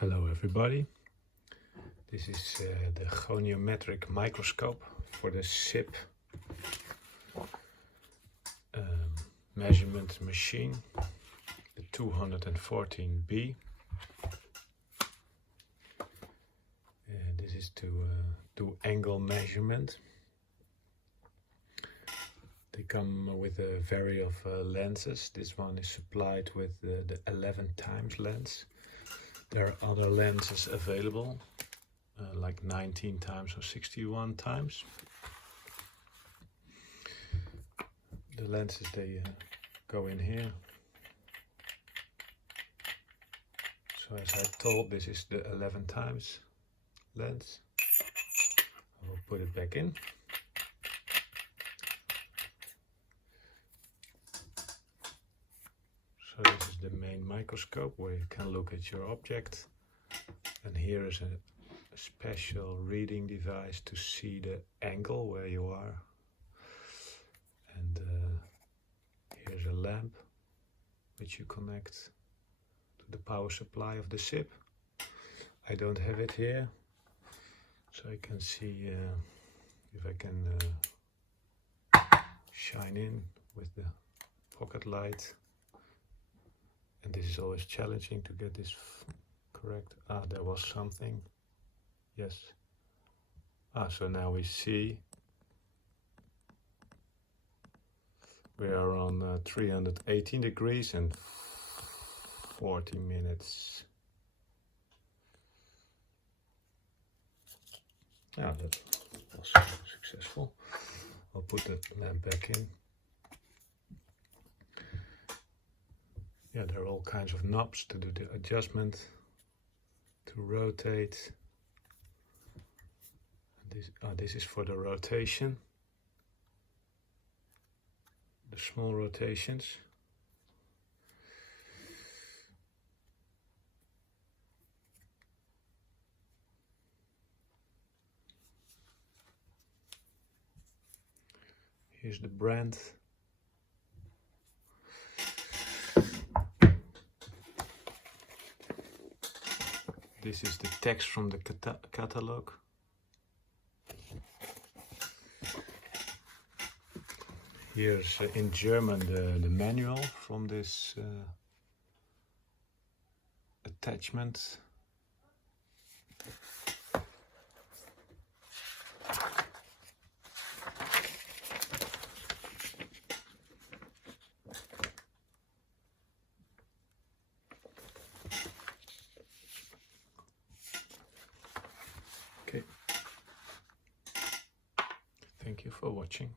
Hello everybody, this is the Goniometric microscope for the SIP measurement machine, the 214B. This is to do angle measurement. They come with a variety of lenses. This one is supplied with the 11 times lens. There are other lenses available, like 19 times or 61 times. The lenses, they go in here. So as I told, this is the 11 times lens. I will put it back in. So this is the main microscope where you can look at your object, and here is a special reading device to see the angle where you are, and here's a lamp which you connect to the power supply of the SIP. I don't have it here, so I can see if I can shine in with the pocket light. And this is always challenging to get this correct. There was something. Yes. So now we see we are on 318 degrees and 40 minutes. That was successful. I'll put the lamp back in. Yeah, there are all kinds of knobs to do the adjustment, to rotate. This is for the rotation, the small rotations. Here's the brand. This is the text from the catalog. Here's in German the manual from this attachment. Okay. Thank you for watching.